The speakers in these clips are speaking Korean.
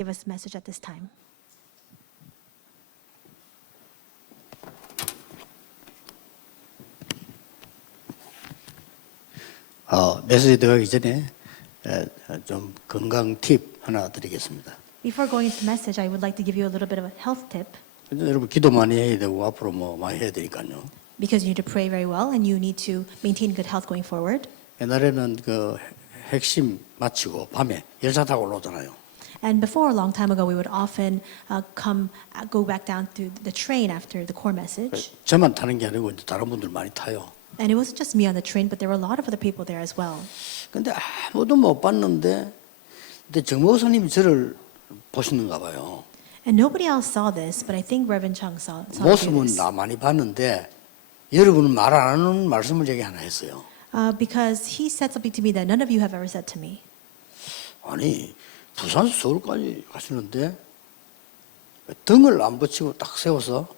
give us a message at this time. 메시지 들어가기 전에 좀 건강 팁 하나 드리겠습니다. Before going into the message, I would like to give you a little bit of a health tip 여러분 기도 많이 해야 되고 앞으로 뭐 많이 해야 되니까요. because you need to pray very well and you need to maintain good health going forward. 옛날에는 그 핵심 마치고 밤에 열차 타고 올라오잖아요. And before, a long time ago, we would often go back down to the train after the core message. 저만 타는 게 아니고 이제 다른 분들 많이 타요. And it wasn't just me on the train, but there were a lot of other people there as well. 근데 아무도 못 봤는데 근데 정 목사님이 저를 보시는가 봐요. And nobody else saw this, but I think Reverend Chung saw me do 모습은 this. 나 많이 봤는데 여러분은 말 안 하는 말씀을 제게 하나 했어요. Because he said something to me that none of you have ever said to me. 아니 부산에서 서울까지 가시는데 등을 안 붙이고 딱 세워서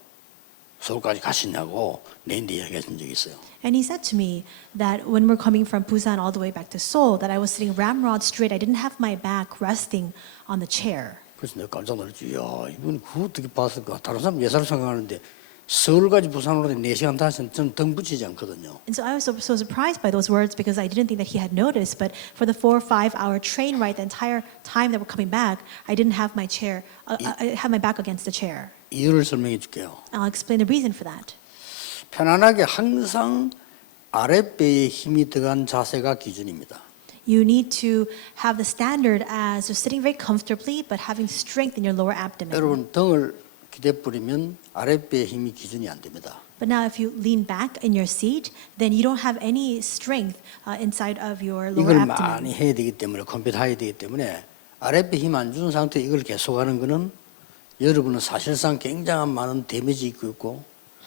서울까지 가시냐고 내인데 이야기하신 적이 있어요. And he said to me that when we're coming from Busan all the way back to Seoul, that I was sitting ramrod straight. I didn't have my back resting on the chair. 그래서 내가 깜짝 놀랐지. 야, 이분 그거 어떻게 봤을까? 다른 사람 예사로 생각하는데 서울까지 부산으로 4시간 타서 저는 등 붙이지 않거든요. And so I was so surprised by those words because I didn't think that he had noticed. But for the 4 or 5 hour train ride, the entire time that we're coming back, I didn't have my chair. I had my back against the chair. 이유를 설명해 줄게요. I'll explain the reason for that. 편안하게 항상 아랫배에 힘이 들어간 자세가 기준입니다. You need to have the standard as you're sitting very comfortably, but having strength in your lower abdomen. 여러분 등을 기대 뿌리면 아랫배에 힘이 기준이 안 됩니다. But now, if you lean back in your seat, then you don't have any strength inside of your lower 이걸 abdomen. 많이 해야 되기 때문에 컴퓨터 해야 되기 때문에 아랫배 힘 안 주는 상태에 이걸 계속하는 거는 여러분은 사실상 굉장한 많은 데미지 있고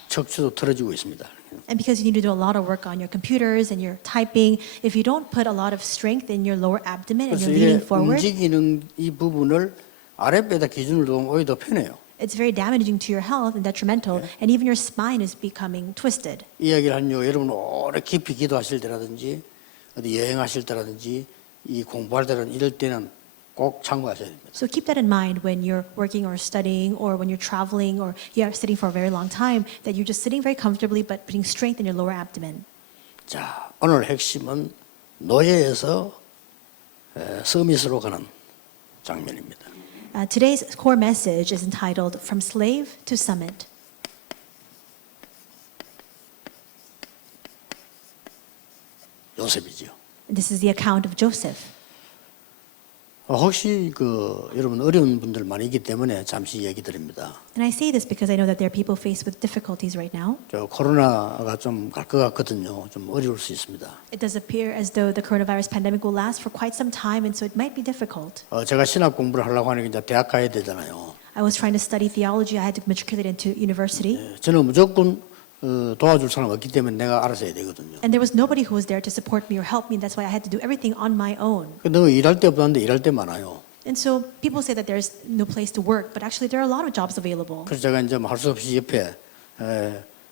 척추도 틀어지고 있습니다. And because you need to do a lot of work on your computers and your typing, if you don't put a lot of strength in your lower abdomen and 그래서 you're 이게 leaning forward, 움직이는 이 부분을 아랫배에다 기준을 두면 오히려 더 편해요. it's very damaging to your health and detrimental, and even your spine is becoming twisted. 이야기를 한 이유 여러분 오래 깊이 기도하실 때라든지 어디 여행하실 때라든지 이 공부할 때라든지 이럴 때는 꼭 참고하셔야 됩니다. So keep that in mind when you're working or studying or when you're traveling or you're sitting for a very long time, that you're just sitting very comfortably but putting strength in your lower abdomen. 자, 오늘 핵심은 노예에서 서밋으로 가는 장면입니다. Today's core message is entitled From Slave to Summit. 요셉이죠. This is the account of Joseph. 혹시 여러분 어려운 분들 많이 있기 때문에 잠시 얘기 드립니다. And I say this because I know that there are people faced with difficulties right now. 저 코로나가 좀 갈 것 같거든요. 좀 어려울 수 있습니다. It does appear as though the coronavirus pandemic will last for quite some time, and so it might be difficult. 제가 신학 공부를 하려고 하니까 이제 대학 가야 되잖아요. I was trying to study theology. I had to matriculate into university. 저는 무조건 도와줄 사람 없기 때문에 내가 알아서 해야 되거든요. And there was nobody who was there to support me or help me. That's why I had to do everything on my own. 너 일할 때 없는데 일할 때 많아요. And so people say that there's no place to work, but actually there are a lot of jobs available. 그래서 제가 이제 할 수 없이 옆에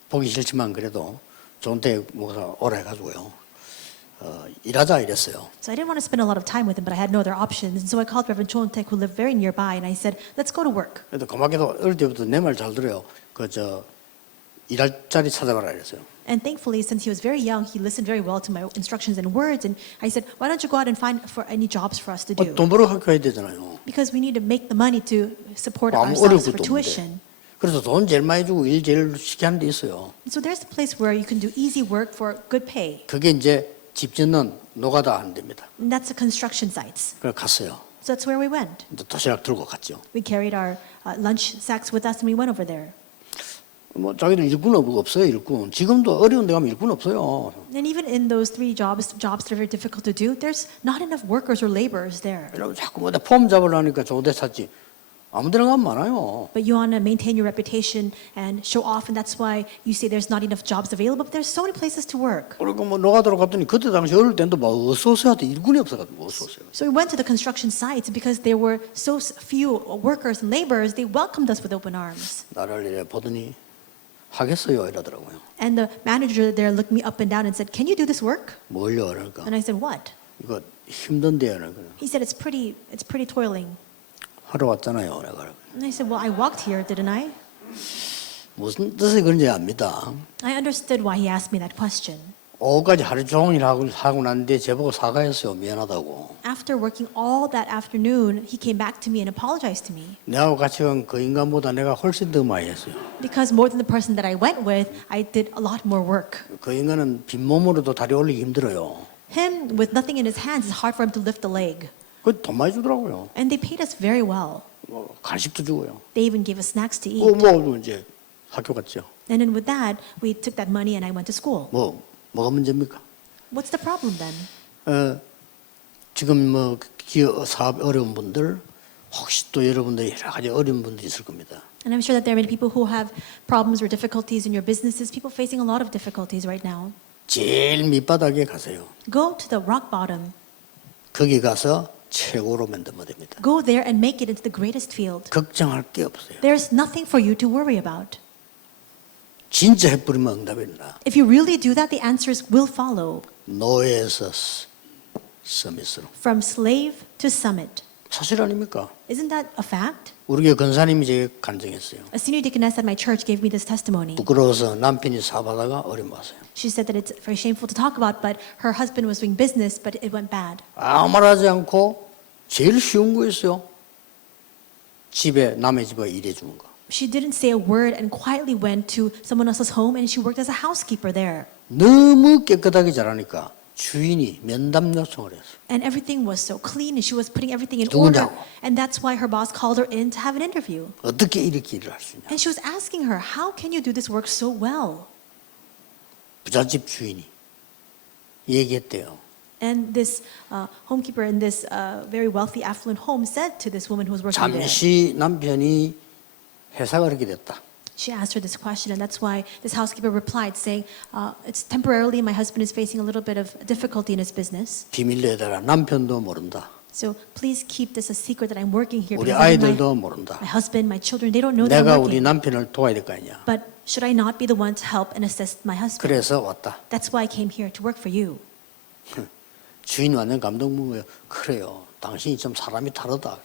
보기 싫지만 그래도 좋은 때 뭐가 오라 해가지고요. 일하자 이랬어요. So I didn't want to spend a lot of time with him, but I had no other options. And so I called Reverend Chontek, who lived very nearby, and I said, let's go to work. 그래도 고맙게도 어릴 때부터 내 말 잘 들어요. 일할 자리 찾아봐라 이랬어요. And thankfully, since he was very young, he listened very well to my instructions and words. And I said, why don't you go out and find for any jobs for us to do? 돈 벌어 학교 해야 되잖아요. Because we need to make the money to support 아무 ourselves 어려울 for 것도 tuition. 없는데. 그래서 돈 제일 많이 주고 일 제일 쉽게 하는 데 있어요. And so there's a place where you can do easy work for good pay. 그게 이제 집 짓는 노가다 하는 데입니다. And that's the construction sites. 그래서 갔어요. So that's where we went. 이제 도시락 들고 갔죠. We carried our lunch sacks with us and we went over there. 뭐 자기들 일꾼 없어요, 일꾼. 지금도 어려운 데 가면 일꾼 없어요. And even in those 3 jobs that are very difficult to do, there's not enough workers or laborers there. 여러분 자꾸 뭐다 폼 잡으려니까 좋은 데 찾지. 아무 데나 가면 많아요. But you want to maintain your reputation and show off, and that's why you say there's not enough jobs available. But there's so many places to work. 그리고 뭐 노가다로 갔더니 그때 당시 어릴 때도 막 어서오세요 하더니 일꾼이 없어가지고 어서오세요. So we went to the construction sites because there were so few workers and laborers. They welcomed us with open arms. 나를 이래 보더니 하겠어요 이러더라고요. And the manager there looked me up and down and said, "Can you do this work?" 뭘요? 그러니까 And I said, "What?" 이거 힘든데요. 그러니까 He said, "It's pretty toiling." 하러 왔잖아요. 내가 And I said, well, I walked here, didn't I? 무슨 뜻이 그런지 압니다. I understood why he asked me that question. 오후까지 하루 종일 하고 난데 저보고 사과했어요. 미안하다고. After working all that afternoon, he came back to me and apologized to me. 내하고 같이 간 그 인간보다 내가 훨씬 더 많이 했어요. Because more than the person that I went with, I did a lot more work. 그 인간은 빈몸으로도 다리 올리기 힘들어요. Him, with nothing in his hands, it's hard for him to lift a leg. 그 돈 많이 주더라고요. And they paid us very well. 뭐 간식도 주고요. They even gave us snacks to eat. 뭐 이제 학교 갔죠. And then with that, we took that money and I went to school. 뭐가 문제입니까? What's the problem then? 지금 뭐 기업 사업 어려운 분들 혹시 또 여러분들 여러 가지 어려운 분들이 있을 겁니다. And I'm sure that there are many people who have problems or difficulties in your businesses, people facing a lot of difficulties right now. 제일 밑바닥에 가세요. Go to the rock bottom. 거기 가서 최고로 만들면 됩니다. Go there and make it into the greatest field. 걱정할 게 없어요. There's nothing for you to worry about. 진짜 해버리면 응답이 나. If you really do that, the answers will follow. 노예에서 서밋으로. From slave to summit. 사실 아닙니까? Isn't that a fact? 우리 교회 권사님이 제게 간증했어요. A senior deaconess at my church gave me this testimony. 부끄러워서 남편이 사업하다가 어려워하세요. She said that it's very shameful to talk about, but her husband was doing business, but it went bad. 아무 말하지 않고 제일 쉬운 거였어요. 집에 남의 집에 일해주는 거. She didn't say a word and quietly went to someone else's home and she worked as a housekeeper there. 너무 깨끗하게 잘하니까 주인이 면담 요청을 했어요. And everything was so clean and she was putting everything in order. 누구냐고? And that's why her boss called her in to have an interview. 어떻게 이렇게 일을 할 수 있냐? And she was asking her, how can you do this work so well? 부잣집 주인이 얘기했대요. And this homekeeper in this very wealthy, affluent home said to this woman who was working there. 잠시 남편이 회사가 그렇게 됐다. She asked her this question, and that's why this housekeeper replied, saying, it's temporarily my husband is facing a little bit of difficulty in his business. 비밀로 해달라. 남편도 모른다. So please keep this a secret that I'm working here 우리 because even 아이들도 모른다. my husband, my children, they don't know that 내가 I'm 우리 working. 남편을 도와야 될 거 아니야. But should I not be the one to help and assist my husband? 그래서 왔다. That's why I came here to work for you. 주인이 완전 감동 먹은 거예요. 그래요. 당신이 좀 사람이 다르다.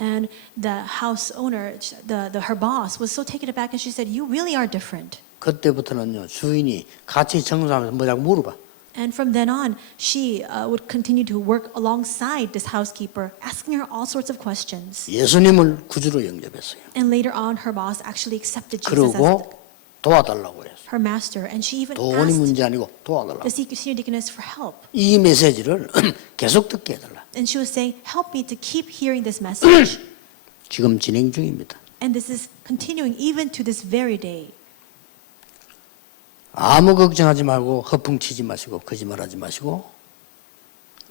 And the house owner, her boss, was so taken aback, and she said, "You really are different." 그때부터는요 주인이 같이 청소하면서 뭐라고 물어봐. And from then on, she would continue to work alongside this housekeeper, asking her all sorts of questions. 예수님을 구주로 영접했어요. And later on, her boss actually accepted Jesus as 그리고 도와달라고 했어요. her master, and she even 돈이 asked 문제 아니고 도와달라고. the senior deaconess for help. 이 메시지를 계속 듣게 해달라. And she was saying, "Help me to keep hearing this message." 지금 진행 중입니다. And this is continuing even to this very day. 아무 걱정하지 말고 허풍치지 마시고 거짓말하지 마시고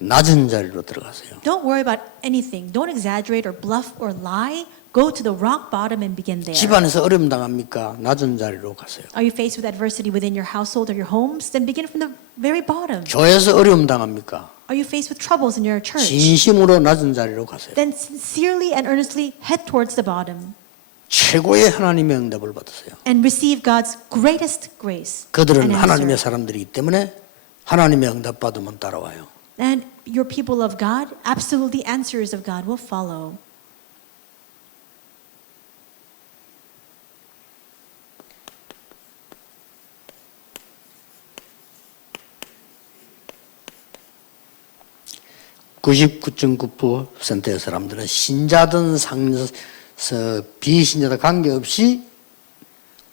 낮은 자리로 들어가세요. Don't worry about anything. Don't exaggerate or bluff or lie. Go to the rock bottom and begin there. 집안에서 어려움 당합니까? 낮은 자리로 가세요. Are you faced with adversity within your household or your homes? Then begin from the very bottom. 교회에서 어려움 당합니까? Are you faced with troubles in your church? 진심으로 낮은 자리로 가세요. Then sincerely and earnestly head towards the bottom 최고의 하나님의 응답을 받으세요. and receive God's greatest grace 그들은 and 하나님의 answer. 사람들이기 때문에 하나님의 응답 받으면 따라와요. And your people of God, absolutely answers of God will follow. (99.9%의) 사람들은 신자든 비신자든 관계없이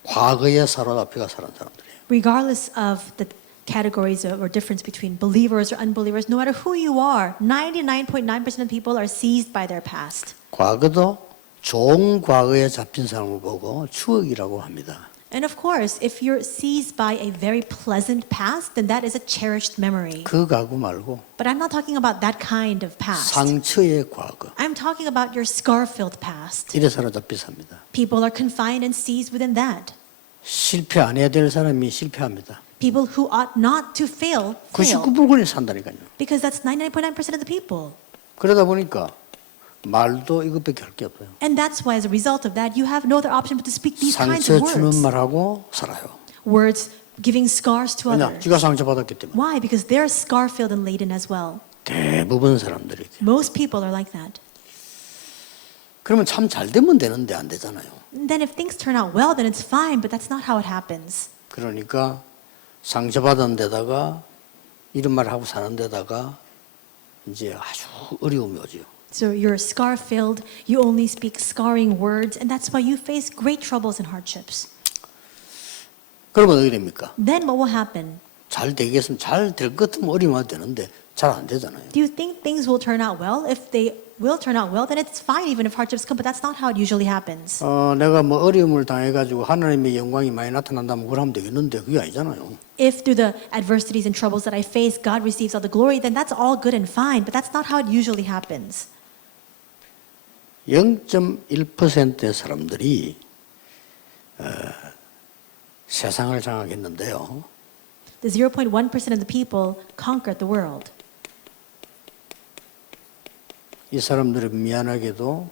과거의 사로잡혀가 살은 사람들이에요. Regardless of the categories or difference between believers or unbelievers, no matter who you are, 99.9% of people are seized by their past. 과거도 좋은 과거에 잡힌 사람을 보고 추억이라고 합니다. And of course, if you're seized by a very pleasant past, then that is a cherished memory. 그 과거 말고 But I'm not talking about that kind of past. 상처의 과거. I'm talking about your scar-filled past. 이래 사로잡혀 삽니다. People are confined and seized within that. 실패 안 해야 될 사람이 실패합니다. People who ought not to fail, fail. 99%가 산다니까요. Because that's 99.9% of the people. 그러다 보니까 말도 이것밖에 할 게 없어요. And that's why, as a result of that, you have no other option but to speak these kinds 상처 of 주는 words. 말하고 살아요. Words giving scars to 왜냐? others. 지가 상처받았기 때문에. Why? Because they're scar-filled and laden as well. 대부분 사람들이. Most people are like that. 그러면 참 잘 되면 되는데 안 되잖아요. And then if things turn out well, then it's fine, but that's not how it happens. 그러니까 상처받은 데다가 이런 말 하고 사는 데다가 이제 아주 어려움이 오죠. So you're scar-filled, you only speak scarring words, and that's why you face great troubles and hardships. 그러면 어떻게 됩니까? Then what will happen? 잘 되겠으면 잘 될 것 같으면 어려워도 되는데 잘 안 되잖아요. Do you think things will turn out well? If they will turn out well, then it's fine even if hardships come, but that's not how it usually happens. 내가 뭐 어려움을 당해가지고 하나님의 영광이 많이 나타난다면 그러면 되겠는데 그게 아니잖아요. If through the adversities and troubles that I face, God receives all the glory, then that's all good and fine, but that's not how it usually happens. 0.1%의 사람들이 세상을 장악했는데요. The 0.1% of the people conquered the world. 이 사람들은 미안하게도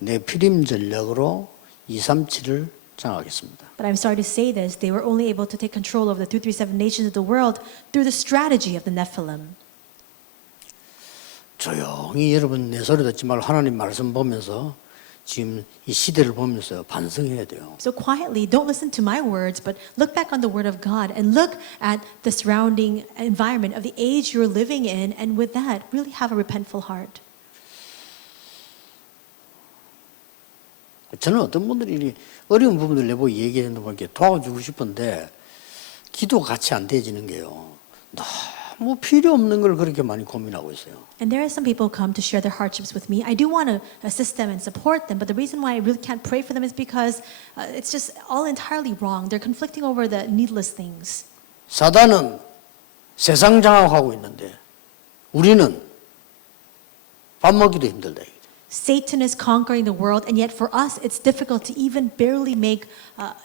네피림 전략으로 237을 장악했습니다. But I'm sorry to say this, they were only able to take control of the 237 nations of the world through the strategy of the Nephilim. 조용히 여러분 내 소리 듣지 말고 하나님 말씀 보면서 지금 이 시대를 보면서 반성해야 돼요. So quietly, don't listen to my words, but look back on the Word of God and look at the surrounding environment of the age you're living in, and with that, really have a repentful heart. 저는 어떤 분들이 어려운 부분들 내보고 얘기하는 거 이렇게 도와주고 싶은데 기도가 같이 안 되어지는 게요. 너무 필요 없는 걸 그렇게 많이 고민하고 있어요. And there are some people who come to share their hardships with me. I do want to assist them and support them, but the reason why I really can't pray for them is because it's just all entirely wrong. They're conflicting over the needless things. 사단은 세상 장악하고 있는데 우리는 밥 먹기도 힘들다. Satan is conquering the world, and yet for us, it's difficult to even barely make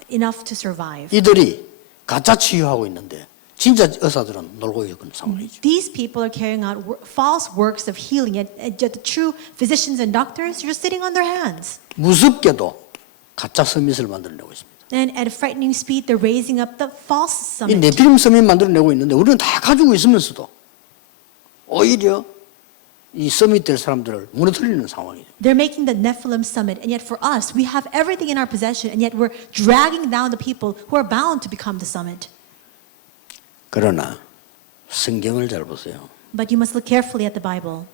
enough to survive. 이들이 가짜 치유하고 있는데 진짜 의사들은 놀고 있는 상황이죠. These people are carrying out false works of healing, yet the true physicians and doctors are just sitting on their hands. 무섭게도 가짜 서밋을 만들어내고 있습니다. And at a frightening speed, they're raising up the false 이 summit. 네피림 서밋 만들어내고 있는데 우리는 다 가지고 있으면서도 오히려 이 서밋 될 사람들을 무너뜨리는 상황이죠. They're making the Nephilim summit, and yet for us, we have everything in our possession, and yet we're dragging down the people who are bound to become the summit. 그러나 성경을 잘 보세요. But you must look carefully at the Bible.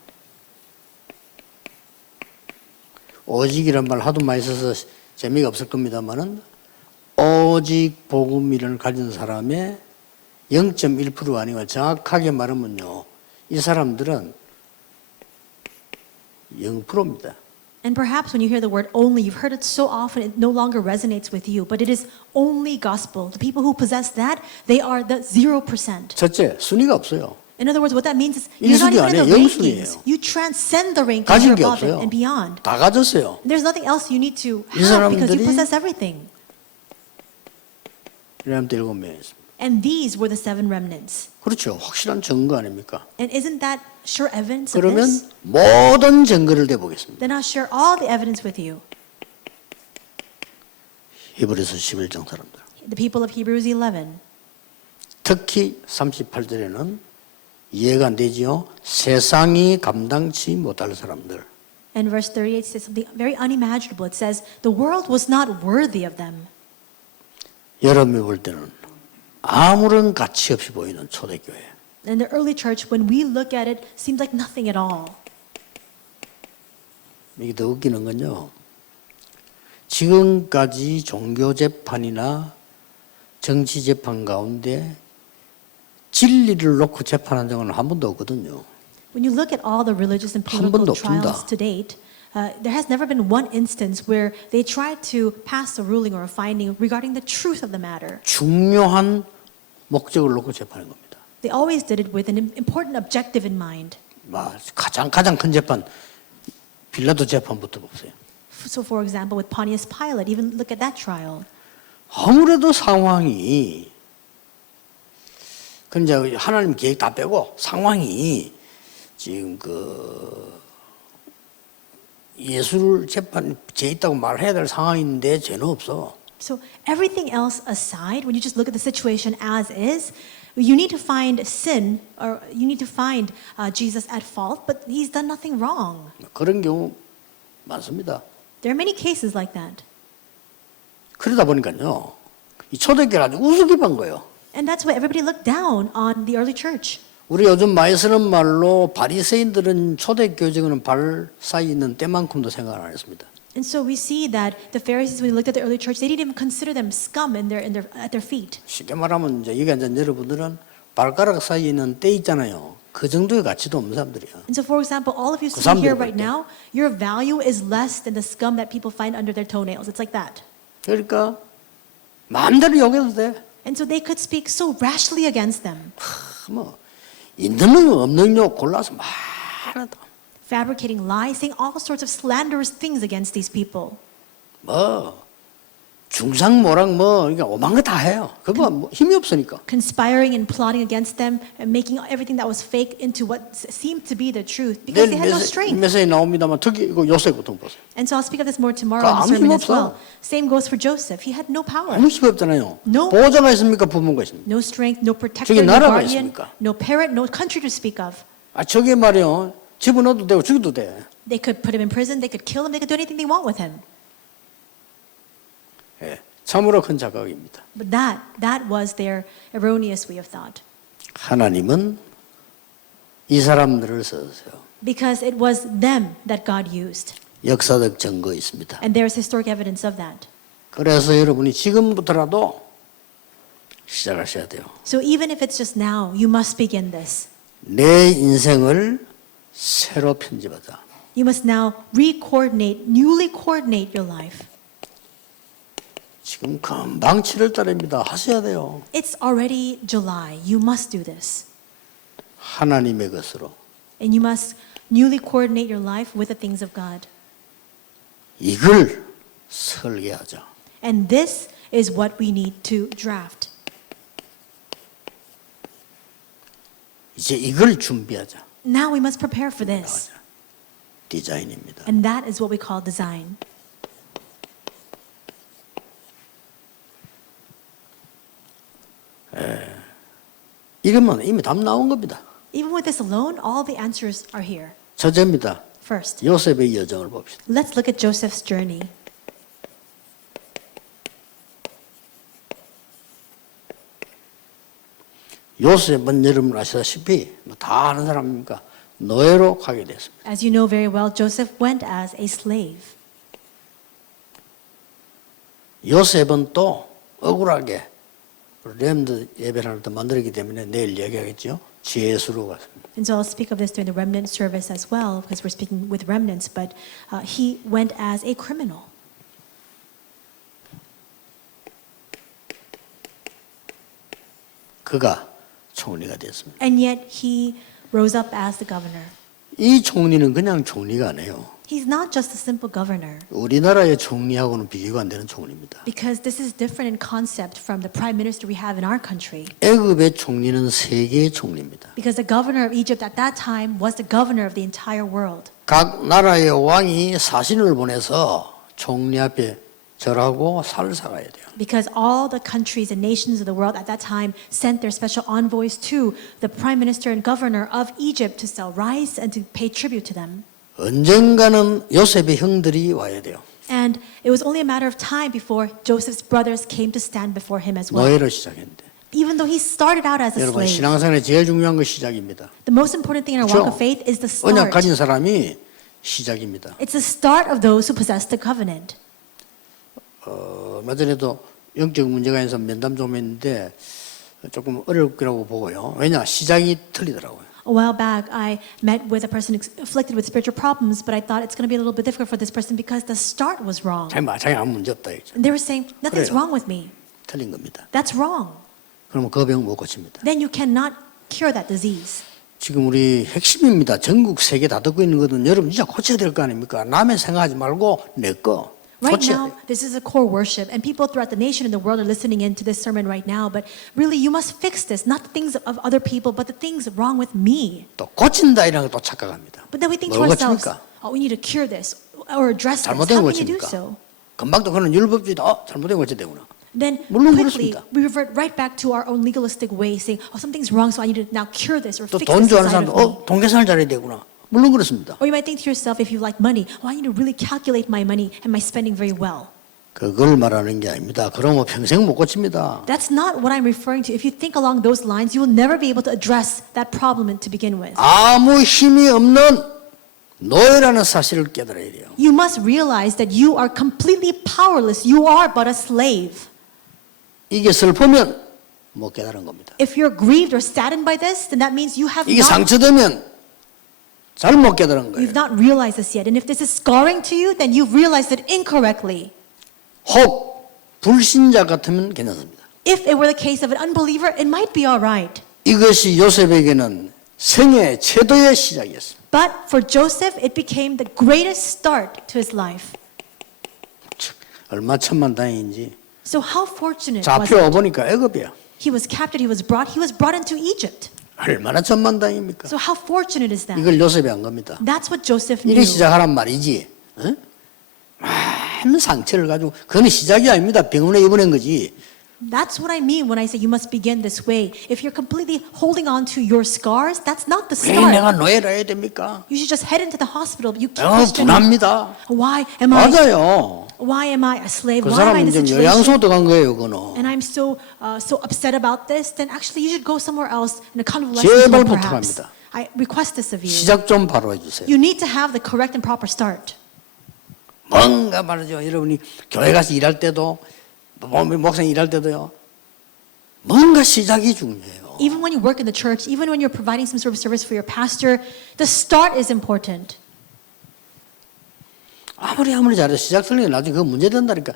오직이란 말 하도 많이 써서 재미가 없을 겁니다만은 오직 복음 미련을 가진 사람의 0.1%가 아니고 정확하게 말하면요. 이 사람들은 0%입니다. And perhaps when you hear the word only, you've heard it so often it no longer resonates with you, but it is only gospel. The people who possess that, they are the 0%. 첫째, 순위가 없어요. In other words, what that means is you're not 일순위 even in the 아니에요. 영순위예요. rankings. You transcend the rankings, 가진 you're 게 above it 없어요. and beyond. 다 가졌어요. And there's nothing else you need to 이 have because you 사람들이 possess everything. 이람때 7명이었습니다. And these were the 7 remnants. 그렇죠. 확실한 증거 아닙니까? And isn't that sure evidence of 그러면 this? 모든 증거를 대보겠습니다. Then I'll share all the evidence with you. 히브리서 11장 사람들. The people of Hebrews 11. 특히 38절에는 이해가 안 되지요. 세상이 감당치 못할 사람들. And verse 38 says something very unimaginable. It says, the world was not worthy of them. 여러분이 볼 때는 아무런 가치 없이 보이는 초대교회. In the early church, when we look at it, seems like nothing at all. 이게 더 웃기는 건요. 지금까지 종교 재판이나 정치 재판 가운데 진리를 놓고 재판한 적은 한 번도 없거든요. When you look at all the religious and 한 번도 political trials 없습니다. to date, there has never been one instance where they tried to pass a ruling or a finding regarding the truth of the matter. 중요한 목적을 놓고 재판한 겁니다. They always did it with an important objective in mind. 가장 큰 재판 빌라도 재판부터 보세요. So, for example, with Pontius Pilate, even look at that trial. 아무래도 상황이 근데 하나님 계획 다 빼고 상황이 지금 예수를 재판 죄 있다고 말해야 될 상황인데 죄는 없어. So everything else aside, when you just look at the situation as is, You need to find sin, or you need to find Jesus at fault, but he's done nothing wrong. 그런 경우 많습니다. There are many cases like that. 그러다 보니까요, 이 초대교회를 아주 우습게 본 거예요. And that's why everybody looked down on the early church. 우리 요즘 많이 쓰는 말로 바리새인들은 초대교회적으로는 발 사이에 있는 때만큼도 생각을 안 했습니다. And so we see that the Pharisees, when we looked at the early church, they didn't even consider them scum at their feet. 쉽게 말하면 이제 여기 앉은 여러분들은 발가락 사이에 있는 때 있잖아요. 그 정도의 가치도 없는 사람들이야. And so, for example, all of you 그 sitting here 사람들이 right 볼 때. now, your value is less than the scum that people find under their toenails. It's like that. 그러니까 마음대로 욕해도 돼. And so they could speak so rashly against them, 뭐 있는 놈 없는 욕 골라서 말하다. fabricating lies, saying all sorts of slanderous things against these people. 뭐 중상모랑 뭐 그러니까 오만 거 다 해요. 그거 뭐 힘이 없으니까. Conspiring and plotting against them and making everything that was fake into what seemed to be the truth because they had no strength. 메시지 나옵니다만 특히 이거 요셉 같은 거 보세요. And so I'll speak of this more tomorrow 그 in the 아무 sermon 힘 as well. 없어. Same goes for Joseph. He had no power, 아무 힘이 없잖아요. No. 보호자가 있습니까? 부모가 있습니까? no strength, no protector, 저기 no 나라가 guardian, 있습니까? no parent, no country to speak of. 아 저게 말이요. 집어넣어도 되고 죽여도 돼. They could put him in prison, they could kill him, they could do anything they want with him. 예, 참으로 큰 자각입니다. But that was their erroneous way of thought. 하나님은 이 사람들을 쓰세요. Because it was them that God used. 역사적 증거 있습니다. And there is historic evidence of that. 그래서 여러분이 지금부터라도 시작하셔야 돼요. So even if it's just now, you must begin this. 내 인생을 새로 편집하자. You must now newly coordinate your life. 지금 금방 7월 달입니다. 하셔야 돼요. It's already July. You must do this. 하나님의 것으로. And you must newly coordinate your life with the things of God. 이걸 설계하자. And this is what we need to draft. 이제 이걸 준비하자. Now we must prepare for this. 디자인입니다. And that is what we call design. 이것만 이미 답 나온 겁니다. Even with this alone, all the answers are here. 첫째입니다. First, 요셉의 여정을 봅시다. let's look at Joseph's journey. 요셉은 여러분 아시다시피 다 아는 사람입니까? 노예로 가게 됐습니다. As you know very well, Joseph went as a slave. 요셉은 또 억울하게 렘드 예배를 또 만들었기 때문에 내일 얘기하겠죠. 죄수로 갔습니다. And so I'll speak of this during the remnant service as well, because we're speaking with remnants, but he went as a criminal. 그가 총리가 됐습니다. And yet he rose up as the governor. 이 총리는 그냥 총리가 아니에요. He's not just a simple governor, 우리나라의 총리하고는 비교가 안 되는 총리입니다. because this is different in concept from the prime minister we have in our country. 애굽의 총리는 세계의 총리입니다. Because the governor of Egypt at that time was the governor of the entire world. 각 나라의 왕이 사신을 보내서 총리 앞에 절하고 살을 사가야 돼요. Because all the countries and nations of the world at that time sent their special envoys to the prime minister and governor of Egypt to sell rice and to pay tribute to them. 언젠가는 요셉의 형들이 와야 돼요. And it was only a matter of time before Joseph's brothers came to stand before him as well. 노예로 시작했는데. Even though he started out as a 여러분 slave. 신앙생활의 제일 중요한 건 시작입니다. The most important thing in our walk of faith is the 언약 start. 가진 사람이 시작입니다. It's the start of those who possess the covenant. 얼마 전에도 영적 문제가 있어서 면담 좀 했는데 조금 어려울 거라고 보고요. 왜냐 시작이 틀리더라고요. A while back, I met with a person afflicted with spiritual problems, but I thought it's going to be a little bit difficult for this person because the start was wrong. 자기 아무 문제 없다 이죠. And they were saying, nothing's 그래요. wrong with me. 틀린 겁니다. That's wrong. 그러면 그 병 못 고칩니다. Then you cannot cure that disease. 지금 우리 핵심입니다. 전국 세계 다 듣고 있는 것은 여러분 진짜 고쳐야 될 거 아닙니까? 남의 생각하지 말고 내 거 Right 고쳐야 now, 돼요. this is a core worship, and people throughout the nation and the world are listening into this sermon right now. But really, you must fix this, not the things of other people, but the things wrong with me. 또 고친다 이런 것도 착각합니다. But then we think to 뭘 ourselves, 고칩니까? oh, we need to cure this or address this. 잘못된 How 거 can you do 고칩니까? so? 금방 또 그런 율법주의도 잘못된 거 고쳐야 되구나. then 물론 quickly 그렇습니다. we revert right back to our own legalistic way, saying, "Oh, something's wrong, so I need to now cure this or 또 fix 돈 this 좋아하는 inside 사람도 of me." 돈 계산을 잘해야 되구나. 물론 그렇습니다. Or you might think to yourself, if you like money, "Oh, I need to really calculate my money and my spending very well." 그걸 말하는 게 아닙니다. 그러면 평생 못 고칩니다. That's not what I'm referring to. If you think along those lines, you will never be able to address that problem to begin with. 아무 힘이 없는 노예라는 사실을 깨달아야 돼요. You must realize that you are completely powerless. You are but a slave. 이게 슬프면 못 깨달은 겁니다. If you're grieved or saddened by this, then that means you have 이게 not, 상처되면 잘 못 깨달은 거예요. you've not realized this yet. And if this is scarring to you, then you've realized it incorrectly. 혹 불신자 같으면 괜찮습니다. If it were the case of an unbeliever, it might be all right. 이것이 요셉에게는 생애 최도의 시작이었습니다. But for Joseph, it became the greatest start to his life. 얼마 천만다행인지 So how fortunate was 잡혀 it? 보니까 애굽이야. He was captured, he was brought into Egypt. 얼마나 천만다행입니까? So how fortunate is that? 이걸 요셉이 한 겁니다. That's what Joseph 이게 knew. 시작하란 말이지. 어? 많은 상처를 가지고 그건 시작이 아닙니다. 병원에 입원한 거지. That's what I mean when I say you must begin this way. If you're completely holding on to your scars, that's not the 왜 start. 내가 노예라 해야 됩니까? You should just head into the hospital. You keep questioning. 분합니다. Why am I a slave? 그 Why am I in 사람은 this 지금 situation? 요양소 들어간 거예요, 그거는. And I'm so upset about this. Then actually you should go somewhere else in a convalescent 제발 home perhaps. 부탁합니다. I request this of you. 시작 좀 바로 해주세요. You need to have the correct and proper start. 뭔가 말이죠. 여러분이 교회 가서 일할 때도 목사님 일할 때도요. 뭔가 시작이 중요해요. Even when you work in the church, even when you're providing some sort of service for your pastor, the start is important. 아무리 잘해도 시작 틀리면 나중에 그거 문제 된다니까.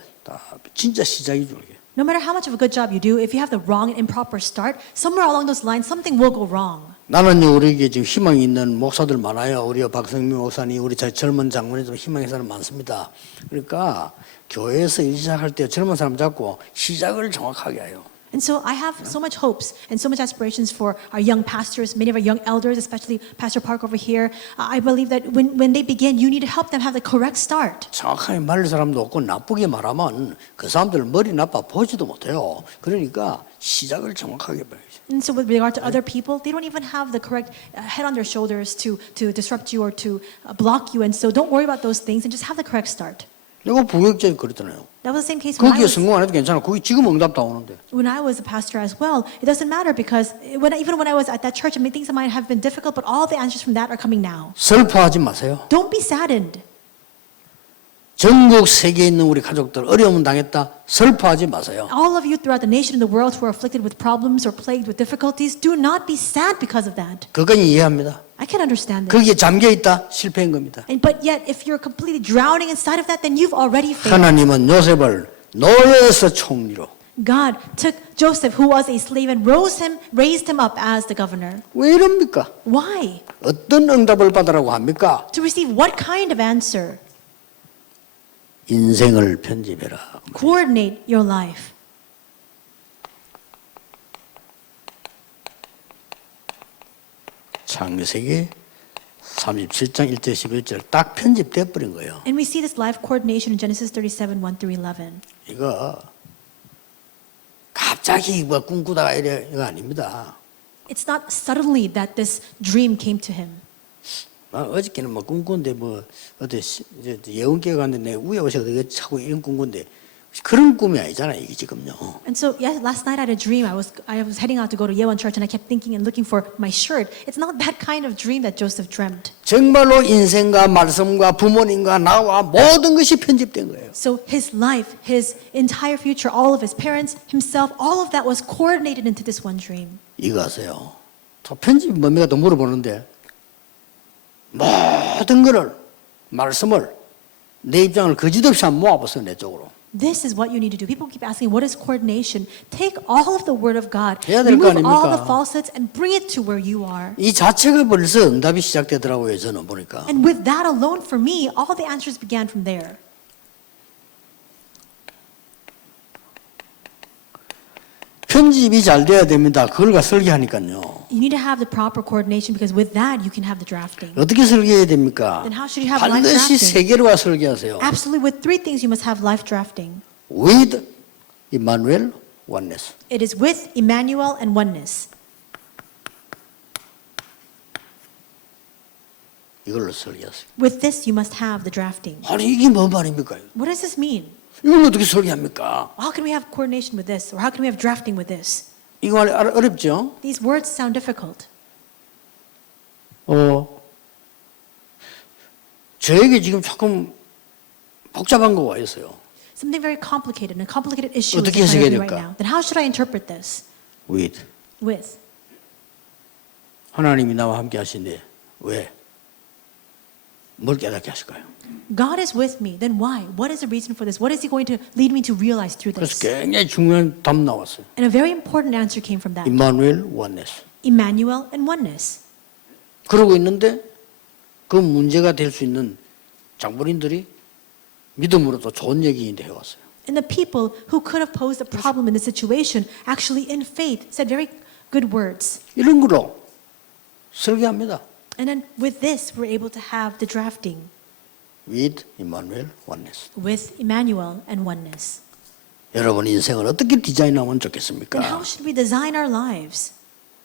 진짜 시작이 중요해요. No matter how much of a good job you do, if you have the wrong and improper start, somewhere along those lines, something will go wrong. 나는요, 우리에게 지금 희망이 있는 목사들 많아요. 우리 박성민 목사님, 우리 젊은 장로님들 희망의 사람 많습니다. 그러니까 교회에서 일 시작할 때 젊은 사람 잡고 시작을 정확하게 해요. And so I have so much hopes and so much aspirations for our young pastors, many of our young elders, especially Pastor Park over here. I believe that when they begin, you need to help them have the correct start. 정확하게 말할 사람도 없고 나쁘게 말하면 그 사람들 머리 나빠 보지도 못해요. 그러니까 시작을 정확하게 봐야죠. And so with regard to other people, they don't even have the correct head on their shoulders to disrupt you or to block you. And so don't worry about those things and just have the correct start. 내가 부교육자에 그랬잖아요. That was the same case when 거기에 성공 안 해도 괜찮아. 거기 지금 응답 다 오는데. I was a pastor as well. It doesn't matter because even when I was at that church, I mean, things that might have been difficult, but all the answers from that are coming now. 슬퍼하지 마세요. Don't be saddened. 전국 세계에 있는 우리 가족들 어려움 당했다. 슬퍼하지 마세요. All of you throughout the nation and the world who are afflicted with problems or plagued with difficulties, do not be sad because of that. 그건 이해합니다. I can understand this. 거기에 잠겨 있다 실패한 겁니다. But yet, if you're completely drowning inside of that, then you've already failed. 하나님은 요셉을 노예에서 총리로. God took Joseph, who was a slave, and raised him up as the governor. 왜 이럽니까? Why? 어떤 응답을 받으라고 합니까? To receive what kind of answer? 인생을 편집해라. Coordinate your life. 창세기 37장 1절 11절 딱 편집돼 버린 거예요. And we see this life coordination in Genesis 37, 1 through 11. 이거 갑자기 뭐 꿈꾸다가 이거 아닙니다. It's not suddenly that this dream came to him. 어저께는 뭐 꿈꾼데 뭐 어디 예언교회 갔는데 내 위에 오셔서 자꾸 이런 꿈꾼데 그런 꿈이 아니잖아요 이게 지금요. And so, yes, last night I had a dream. I was heading out to go to Yewon Church, and I kept thinking and looking for my shirt. It's not that kind of dream that Joseph dreamt. 정말로 인생과 말씀과 부모님과 나와 모든 것이 편집된 거예요. So his life, his entire future, all of his parents, himself, all of that was coordinated into this one dream. 이거 아세요? 또 편집이 뭡니까 또 물어보는데 모든 거를 말씀을 내 입장을 거짓없이 한번 모아봤어요 내 쪽으로. This is what you need to do. People keep asking, what is coordination? Take all of the word of God, 해야 될 거 remove all 아닙니까? the falsehoods, and bring it to where you are. 이 자체가 벌써 응답이 시작되더라고요 저는 보니까. And with that alone, for me, all the answers began from there. 편집이 잘 돼야 됩니다. 그걸가 설계하니까요. You need to have the proper coordination because with that, you can have the drafting. 어떻게 설계해야 됩니까? Then how should you have life 반드시 drafting? 세 개로와 설계하세요. Absolutely, with three things, you must have life drafting. With, 임마누엘 원네스. It is with Emmanuel and oneness. 이걸로 설계했어요. With this, you must have the drafting. 아니 이게 뭔 말입니까? What does this mean? 이걸 어떻게 설계합니까? How can we have coordination with this? Or how can we have drafting with this? 이거 어렵죠? These words sound difficult. 저에게 지금 조금 복잡한 거 와 있어요. Something very complicated, and a complicated issue is 어떻게 in front of me 해석해야 right 될까? now. Then how should I interpret this? with With. 하나님이 나와 함께 하시는데 왜? 뭘 깨닫게 하실까요? God is with me. Then why? What is the reason for this? What is He going to lead me to realize through 그래서 this? 굉장히 중요한 답 나왔어요. And a very important answer came from that. 임마누엘 원네스. Emmanuel and oneness. 그러고 있는데 그 문제가 될 수 있는 장본인들이 믿음으로도 좋은 얘기인데 해왔어요. And the people who could have posed a problem in the situation actually in faith said very good words. 이런 거로 설계합니다. And then with this, we're able to have the drafting with 임마누엘 원네스. with Emmanuel and oneness. 여러분 인생을 어떻게 디자인하면 Then 좋겠습니까? how should we design our lives?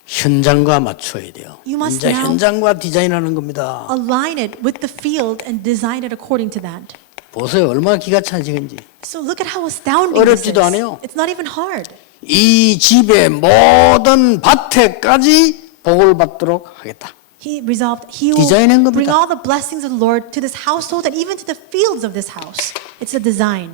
현장과 맞춰야 돼요. You must 이제 now- 현장과 디자인하는 겁니다. Align it with the field and design it according to that. 보세요. 얼마나 기가 차지는지. So look at how astounding this is. 어렵지도 않아요. It's not even hard. 이 집의 모든 밭에까지 복을 받도록 하겠다. He resolved He will 디자인한 겁니다. bring all the blessings of the Lord to this household and even to the fields of this house. It's a design.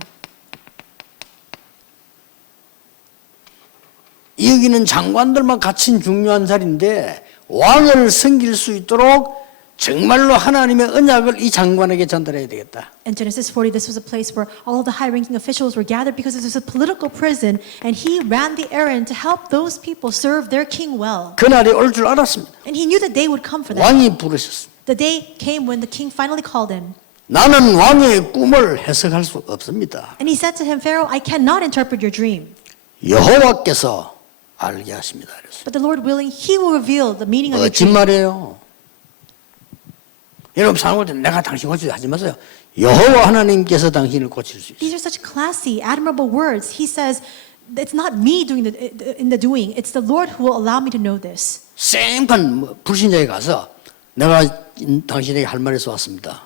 여기는 장관들만 갇힌 중요한 자리인데 왕을 섬길 수 있도록 정말로 하나님의 언약을 이 장관에게 전달해야 되겠다. In Genesis 40, this was a place where all the high-ranking officials were gathered because this was a political prison, and he ran the errand to help those people serve their king well. 그날이 올 줄 알았습니다. And he knew the day would come for that. 왕이 부르셨습니다. The day came when the king finally called him. 나는 왕의 꿈을 해석할 수 없습니다. And he said to him, Pharaoh, I cannot interpret your dream. 여호와께서 알게 하십니다. 그래서 But the Lord willing, he will reveal the meaning of your 멋진 dream. 말이에요. 여러분 사는 때 내가 당신 고치지 하지 마세요. 여호와 하나님께서 당신을 고칠 수 있어요. These are such classy, admirable words. He says, it's not me doing in the doing. It's the Lord who will allow me to know this. 생판 불신자에 가서 내가 당신에게 할 말에서 왔습니다.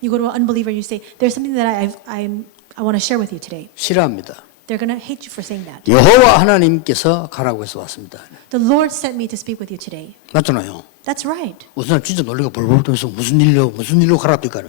You go to an unbeliever and you say, there's something that I want to share with you today. 싫어합니다. They're going to hate you for saying that. 여호와 하나님께서 가라고 해서 왔습니다. The Lord sent me to speak with you today. 맞잖아요. That's right. 무슨 사람 진짜 놀리고 벌벌 떨면서 무슨 일로 가라니까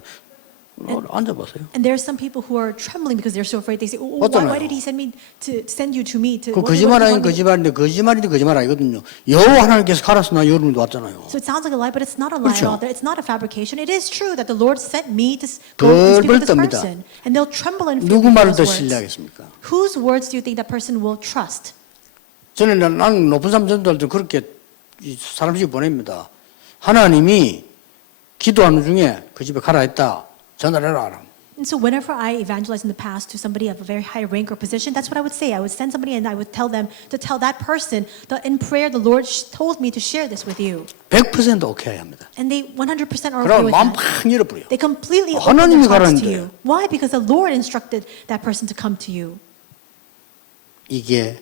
앉아보세요. And there are some people who are trembling because they're so afraid. They say, oh, 맞잖아요. why did he send you to me? 그 거짓말 아닌 거짓말인데 거짓말인데 거짓말 아니거든요. 여호와 하나님께서 가라서 나 여러분도 왔잖아요. So it sounds like a lie, but it's not a lie at 그렇죠. all. It's not a fabrication. It is true that the Lord sent me to go and speak with this 떫떫 person. And they'll tremble and fear 누구 말을 더 those words. 신뢰하겠습니까? Whose words do you think that person will trust? 저는 나는 높은 사람 전도할 때 그렇게 사람 집에 보냅니다. 하나님이 기도하는 중에 그 집에 가라 했다. 전달해라. And so whenever I evangelize in the past to somebody of a very high rank or position, that's what I would say. I would send somebody and I would tell them to tell that person that in prayer the Lord told me to share this with you. 100% 오케이 합니다. And they 100% are okay 그러면 with 마음 that. 팍 열어버려요. They completely open 하나님이 their hearts 가라는데. to you. Why? Because the Lord instructed that person to come to you. 이게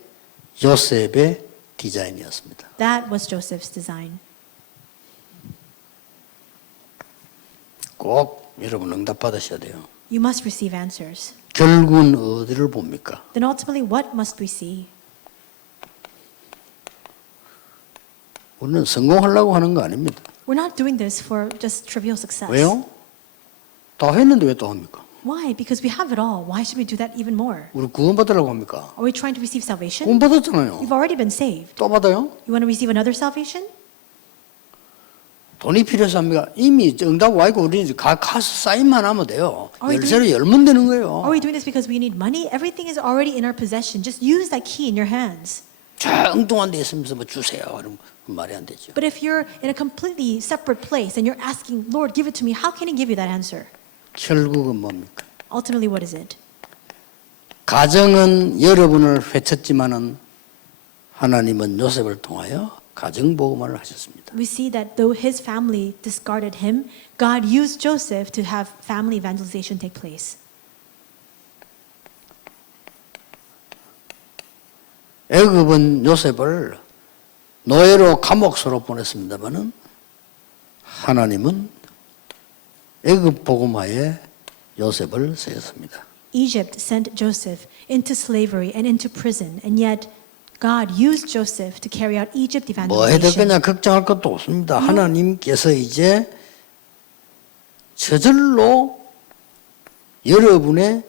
요셉의 디자인이었습니다. That was Joseph's design. 꼭 여러분 응답 받으셔야 돼요. You must receive answers. 결국은 어디를 봅니까? Then ultimately, what must we see? 우리는 성공하려고 하는 거 아닙니다. We're not doing this for just trivial success. 왜요? 다 했는데 왜 또 합니까? Why? Because we have it all. Why should we do that even more? 우리 구원받으려고 합니까? Are we trying to receive salvation? 구원 받았잖아요. You've already been saved. 또 받아요? You want to receive another salvation? 돈이 필요해서 합니까? 이미 응답 와 있고 우리는 가서 사인만 하면 돼요. Are we 열쇠를 열면 되는 거예요. Are we doing this because we need money? Everything is already in our possession. Just use that key in your hands. 저 엉뚱한 데 있으면서 뭐 주세요. 그럼 말이 안 되죠. But if you're in a completely separate place and you're asking, Lord, give it to me, how can He give you that answer? 결국은 뭡니까? Ultimately, what is it? 가정은 여러분을 회쳤지만은 하나님은 요셉을 통하여 가정 복음을 하셨습니다. We see that though his family discarded him, God used Joseph to have family evangelization take place. 애굽은 요셉을 노예로 감옥소로 보냈습니다마는 하나님은 애굽 복음화에 요셉을 쓰였습니다. Egypt sent Joseph into slavery and into prison, and yet God used Joseph to carry out Egypt 뭐 해야 될 evangelization. 거냐 걱정할 것도 없습니다. 하나님께서 이제 저절로 여러분의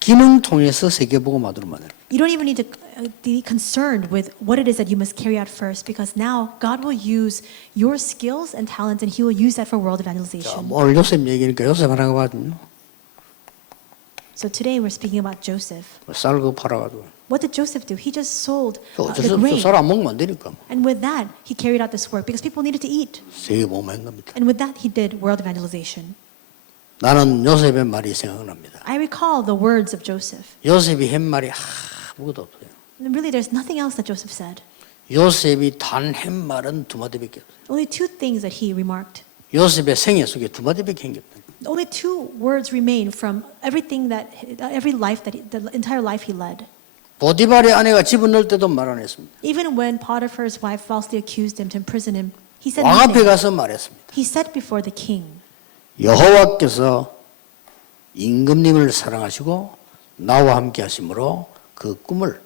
기능 통해서 세계복음화도록 만들. You don't even need to be concerned with what it is that you must carry out first, because now God will use your skills and talents, and He will use that for world 자, evangelization. 오늘 요셉 얘기니까 요셉 하나가 봐든요. So today we're speaking about Joseph. 쌀거 팔아가지고 What did Joseph do? He just sold 어쩔 the 수 없어. grain, 쌀 안 먹으면 안 되니까 and with that He carried out this work because people needed to eat, 세계복음화인 겁니다. and with that He did world evangelization. 나는 요셉의 말이 생각납니다. I recall the words of Joseph. 요셉이 한 말이 아무것도 없어요. And really, there's nothing else that Joseph said. 요셉이 단 한 말은 두 마디밖에 없어요. Only two things that he remarked. 요셉의 생애 속에 두 마디밖에 한 게 없어요. Only two words remain from everything that, every life that, the entire life he led. 보디발의 아내가 집어넣을 때도 말 안 했습니다. Even when Potiphar's wife falsely accused him to imprison him, he said 왕 앞에 nothing. 가서 말했습니다. He said before the king, 여호와께서 임금님을 사랑하시고 나와 함께 하심으로 그 꿈을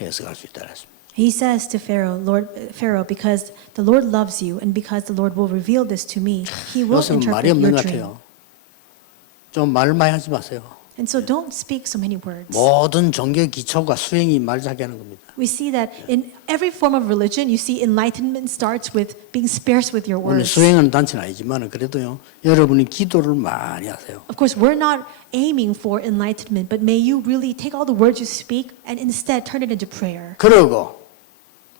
해석할 수 있다 했습니다. he says to Pharaoh, because the Lord loves you and because the Lord will reveal this to me, he will 요셉은 말이 interpret 없는 your 것 dream. 같아요. 좀 말 많이 하지 마세요. And so don't speak so many words. 모든 종교의 기초가 수행이 말 잘게 하는 겁니다. We see that in every form of religion, you see enlightenment starts with being sparse with your 오늘 words. 수행하는 단체는 아니지만 그래도요. 여러분이 기도를 많이 하세요. Of course, we're not aiming for enlightenment, but may you really take all the words you speak and instead turn it into prayer. 그러고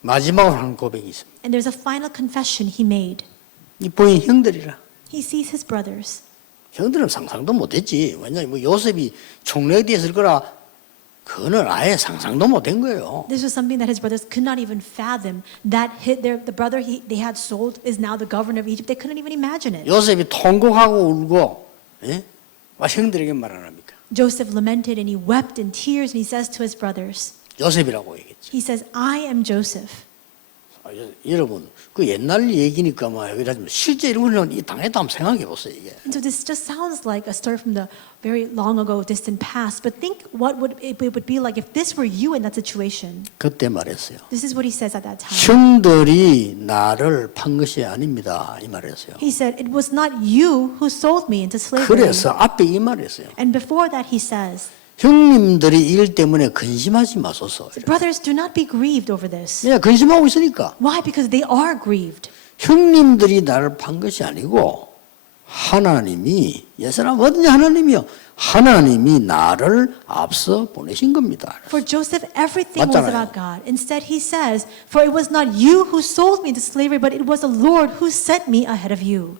마지막으로 하는 고백이 있습니다. And there's a final confession he made. 이 보인 형들이라. He sees his brothers. 형들은 상상도 못했지. 왜냐하면 뭐 요셉이 총리에 있을 거라 그거는 아예 상상도 못한 거예요. This was something that his brothers could not even fathom. That the brother they had sold is now the governor of Egypt. They couldn't even imagine it. 요셉이 통곡하고 울고 예? 와 형들에게 말 안 합니까? Joseph lamented and he wept in tears and he says to his brothers, 요셉이라고 얘기했죠. he says, I am Joseph. 여러분 그 옛날 얘기니까 뭐 이러지만 실제 이런 거는 이 당했다 한번 생각해 보세요 이게. And so this just sounds like a story from the very long ago, distant past. But think what it would be like if this were you in that situation. 그때 말했어요. This is what he says at that time. 형들이 나를 판 것이 아닙니다 이 말했어요. He said, it was not you who sold me into slavery. 그래서 앞에 이 말했어요. And before that he says, 형님들이 일 때문에 근심하지 마소서. brothers, do not be grieved over this. 예, 근심하고 있으니까. Why? Because they are grieved. 형님들이 나를 판 것이 아니고 하나님이 옛사람 어디냐 하나님이요. 하나님이 나를 앞서 보내신 겁니다. For Joseph, everything was 맞잖아요. about God. Instead, he says, for it was not you who sold me into slavery, but it was the Lord who sent me ahead of you.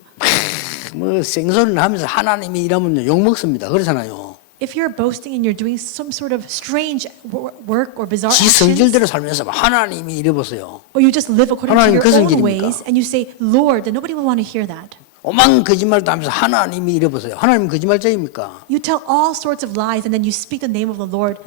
뭐 생소리를 하면서 하나님이 이러면 욕 먹습니다. 그렇잖아요. If you're boasting and you're doing some sort of strange work or bizarre 지 actions, 성질대로 살면서 하나님이 이래 보세요. or you just live according to 하나님 your 그 own 성질입니까? ways, and you say, Lord, then nobody will want to hear that. 오만 거짓말도 하면서 하나님이 이래 보세요. 하나님 거짓말쟁입니까? You tell all sorts of lies, and then you speak the name of the Lord.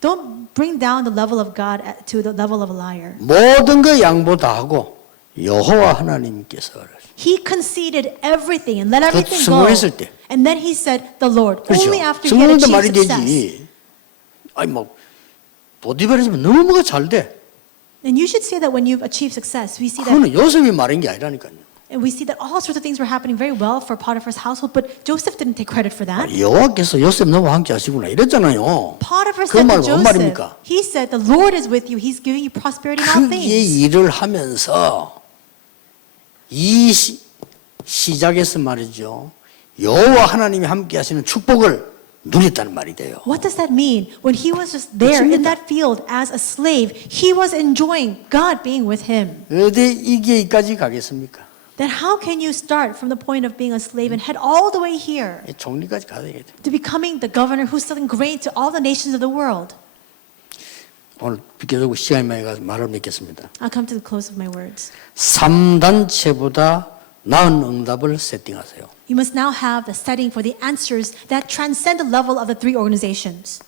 Don't bring down the level of God to the level of a liar. 모든 거 양보 다 하고 여호와 하나님께서 He conceded everything and let everything go. 성공했을 때. And then he said, the Lord. 그렇죠. Only after he had 성공도 말이 achieved success. 되지. 아니 뭐 보디발이지만 너무 뭐가 잘 돼. And you should say that when you've achieved success, we see that, 그거는 요셉이 말한 게 아니라니까요. and we see that all sorts of things were happening very well for Potiphar's household, but Joseph didn't take credit for that. 여호와께서 요셉 너와 함께 하시구나 이랬잖아요. Potiphar 그 said to 말은 뭔 Joseph, 말입니까? he said, the Lord is with you. He's giving you prosperity in all 그게 things. 일을 하면서 이 시작에서 말이죠. 여호와 하나님이 함께 하시는 축복을 누렸다는 말이 돼요. What does that mean? When he was just there in that field as a slave, he was enjoying God being with him. 어디 이게 여기까지 가겠습니까? Then how can you start from the point of being a slave and head all the way here 총리까지 가야 돼. to becoming the governor who's selling grain to all the nations of the world? 오늘 비켜주고 시간이 많이 가서 말을 맺겠습니다. I'll come to the close of my words. 3단체보다 나은 응답을 세팅하세요. You must now have the setting for the answers that transcend the level of the three organizations.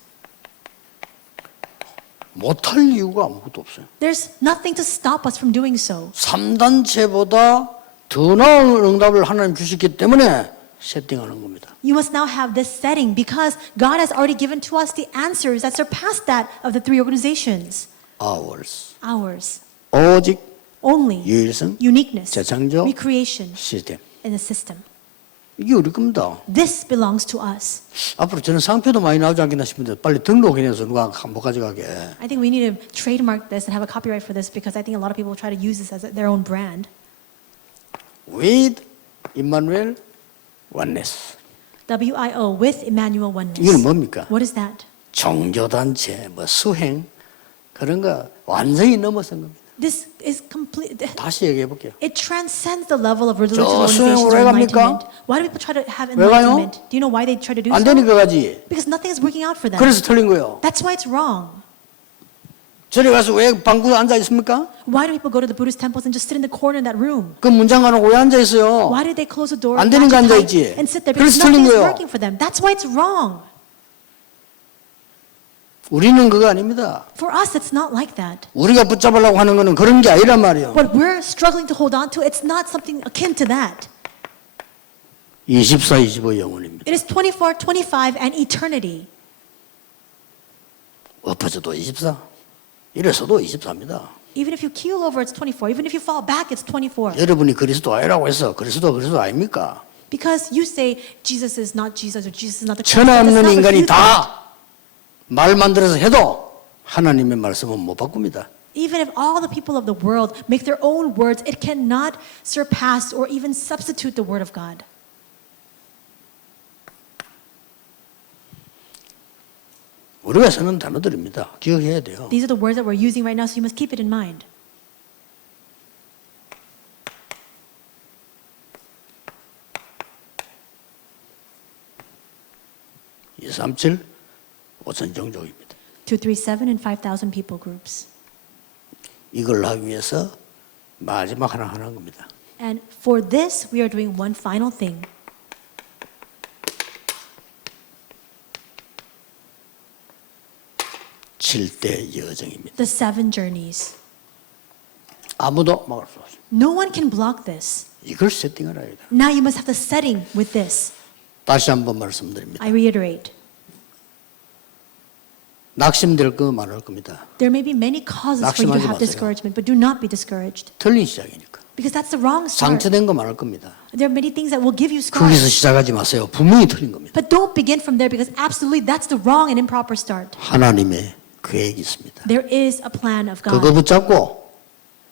못할 이유가 아무것도 없어요. There's nothing to stop us from doing so. 3단체보다 더 나은 응답을 하나님 주셨기 때문에 세팅하는 겁니다. You must now have this setting because God has already given to us the answers that surpass that of the three organizations. Ours. Ours. 오직 Only. 유일성, Uniqueness. 재창조, Recreation. 시스템. In the system. 이게 우리 겁니다. This belongs to us. 앞으로 저는 상표도 많이 나오지 않겠나 싶은데 빨리 등록해내서 누가 못 가져가게. I think we need to trademark this and have a copyright for this because I think a lot of people try to use this as their own brand. With Emmanuel Oneness. WIO, with Emmanuel Oneness. 이건 뭡니까? What is that? 종교단체, 뭐 수행 그런 거 완전히 넘어선 겁니다. This is complete. 다시 얘기해 볼게요. It transcends the level of religious 저 organizations 수행으로 or 왜 갑니까? enlightenment. Why do people try to have 왜 가요? enlightenment? Do you know why they try to do 안 so? 되니까 가지. Because nothing is working out for them. 그래서 틀린 거예요. That's why it's wrong. 저리 가서 왜 방구에 앉아 있습니까? Why do people go to the Buddhist temples and just sit in the corner in that room? 그 문장 안 하고 왜 앉아 있어요? Why did they close the door 안 되는 거 latch it 앉아 tight, 있지. and sit there? Because 그래서 틀린 nothing is 거예요. working for them. That's why it's wrong. 우리는 그거 아닙니다. For us, it's not like that. 우리가 붙잡으려고 하는 거는 그런 게 아니란 말이에요. What we're struggling to hold on to, it's not something akin to that. 24, 25 영혼입니다. It is 24, 25, and eternity. 엎어져도 24. 이래서도 24입니다. Even if you keel over, it's 24. Even if you fall back, it's 24. 여러분이 그리스도 아니라고 해서 그리스도 아닙니까? Because you say Jesus is not Jesus or Jesus is not the Christ. 천하 That does 없는 not 인간이 refute that. 다 말 만들어서 해도 하나님의 말씀은 못 바꿉니다. Even if all the people of the world make their own words, it cannot surpass or even substitute the word of God. 우리가 쓰는 단어들입니다. 기억해야 돼요. These are the words that we're using right now, so you must keep it in mind. (237) 5천 종족입니다. 237 and 5,000 people groups. 이걸 하기 위해서 마지막 하나 하는 겁니다. And for this, we are doing one final thing. (7대) 여정입니다. The 7 journeys. 아무도 막을 수 없어요. No one can block this. 이걸 세팅을 해야 돼요. Now you must have the setting with this. 다시 한번 말씀드립니다. I reiterate. 낙심될 거 많을 겁니다. There may be many causes for you to 낙심하지 have 마세요. discouragement, but do not be discouraged. 틀린 시작이니까. Because that's the wrong start. 상처된 거 많을 겁니다. There are many things that will give you 거기서 scars. 시작하지 마세요. 분명히 틀린 겁니다. But don't begin from there because absolutely that's the wrong and improper start. 하나님의 계획이 있습니다. There is a plan of 그거 God. 붙잡고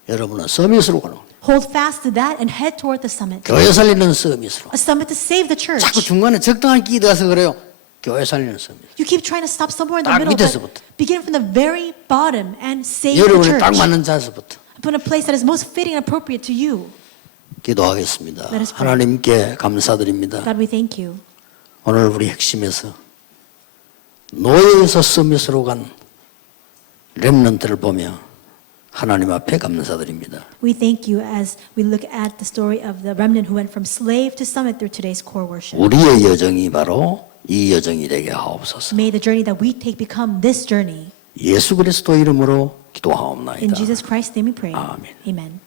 여러분은 서밋으로 가는 겁니다. Hold fast to that and head toward the summit. 교회 살리는 서밋으로. A summit to save the church. 자꾸 중간에 적당한 끼 들어서 그래요. 교회 살리는 서밋. You keep trying to stop somewhere in the 딱 middle, 밑에서부터. but begin from the very bottom and save the 여러분에 딱 church. 맞는 자세부터 Put a place that is most fitting and appropriate to you. 기도하겠습니다. Let us pray. 하나님께 감사드립니다. God, we thank you. 오늘 우리 핵심에서 노예에서 서밋으로 간 렘넌트를 보며 하나님 앞에 감사드립니다. We thank you as we look at the story of the remnant who went from slave to summit through today's core worship. 우리의 여정이 바로 이 여정이 되게 하옵소서. May the journey that we take become this journey. 예수 그리스도 이름으로 In 기도하옵나이다. Jesus Christ's name we pray. 아멘. Amen.